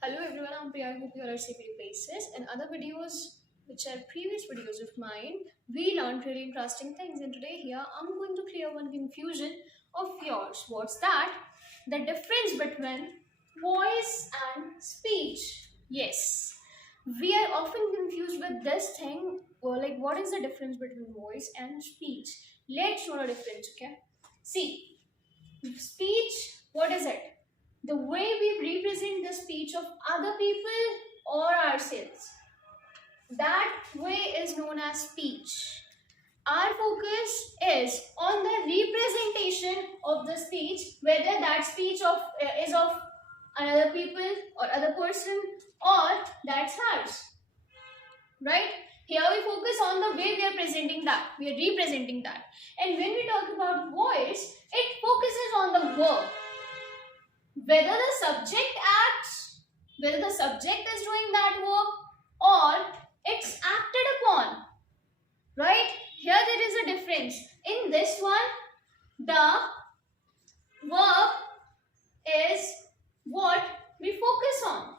Hello everyone, I'm Priya. I hope you all are safe in places. In other videos, which are previous videos of mine, we learned really interesting things. And today here, I'm going to clear one confusion of yours. What's that? The difference between voice and speech. Yes, we are often confused with this thing. Or like, what is the difference between voice and speech? Let's know the difference. Okay. See, speech. What is it? The way we represent the speech of other people or ourselves. That way is known as speech. Our focus is on the representation of the speech, whether that speech is of another people or other person or that's ours. Right? Here we focus on the way we are presenting that. We are representing that. And when we talk about voice, it focuses on the verb. Whether the subject acts, whether the subject is doing that work or it's acted upon. Right? Here there is a difference. In this one, the verb is what we focus on.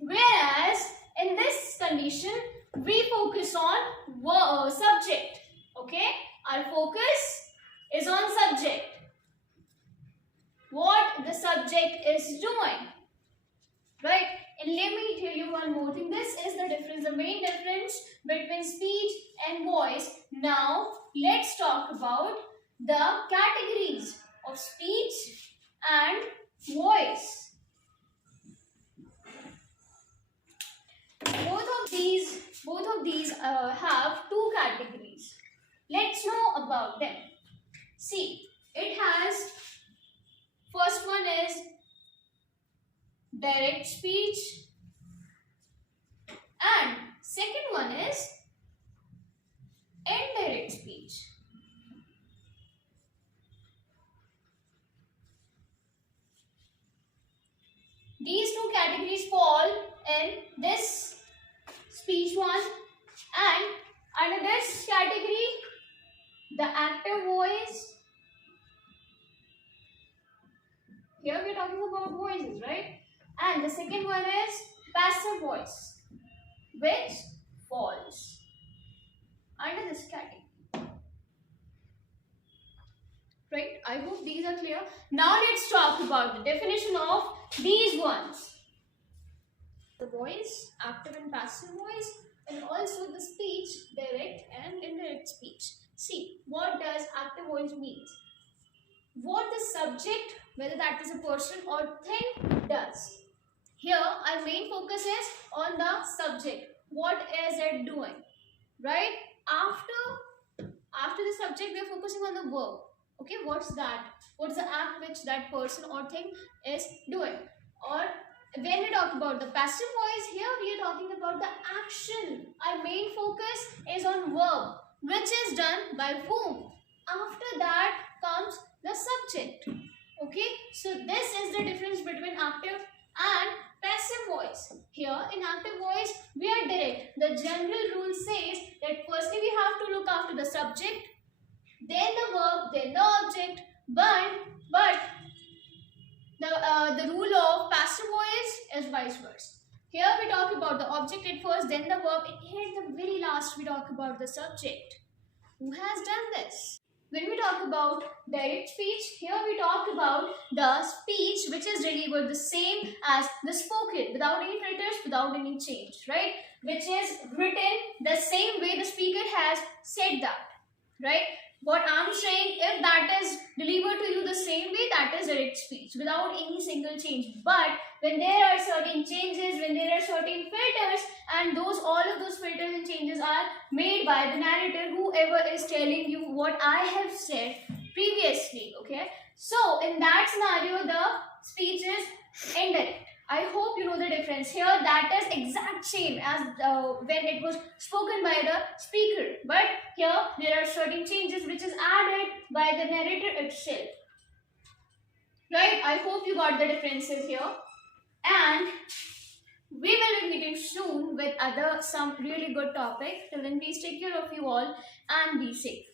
Whereas in this condition, we focus on subject. Okay? Our focus is on subject. What the subject is doing. Right? And let me tell you one more thing. This is the difference, the main difference between speech and voice. Now, let's talk about the categories of speech and voice. Both of these have two categories. Let's know about them. See, it has, first one is direct speech and second one is indirect speech. These two categories fall in this speech one, and under this category, the active voice. Here we are talking about voices, right? And the second one is passive voice, which falls under this category. Right? I hope these are clear. Now let's talk about the definition of these ones. The voice, active and passive voice, and also the speech, direct and indirect speech. See, what does active voice mean? What the subject, whether that is a person or thing, does. Here, our main focus is on the subject. What is it doing? Right? After the subject, we are focusing on the verb. Okay, what's that? What's the act which that person or thing is doing? Or when we talk about the passive voice, here we are talking about the action. Our main focus is on verb, which is done by whom? After that comes the subject. Okay, so this is the difference between active and passive voice. Here in active voice, we are direct. The general rule says that firstly we have to look after the subject, then the verb, then the object. But the rule of passive voice is vice versa. Here we talk about the object at first, then the verb, and here at the very last we talk about the subject. Who has done this? When we talk about direct speech, here we talk about the speech which is delivered the same as the spoken, without any filters, without any change, right? Which is written the same way the speaker has said that, right? What I'm saying, if that is delivered to you the same way, that is direct speech, without any single change. But when there are certain changes, when there are certain filters, and all of those filters and changes are made by the narrator, whoever is telling you what I have said previously, okay? So, in that scenario, the speech is indirect. I hope you know the difference. Here, that is exact same as when it was spoken by the speaker. But here, there are certain changes which is added by the narrator itself. Right? I hope you got the differences here. And we will be meeting soon with some really good topic. Till then, please take care of you all and be safe.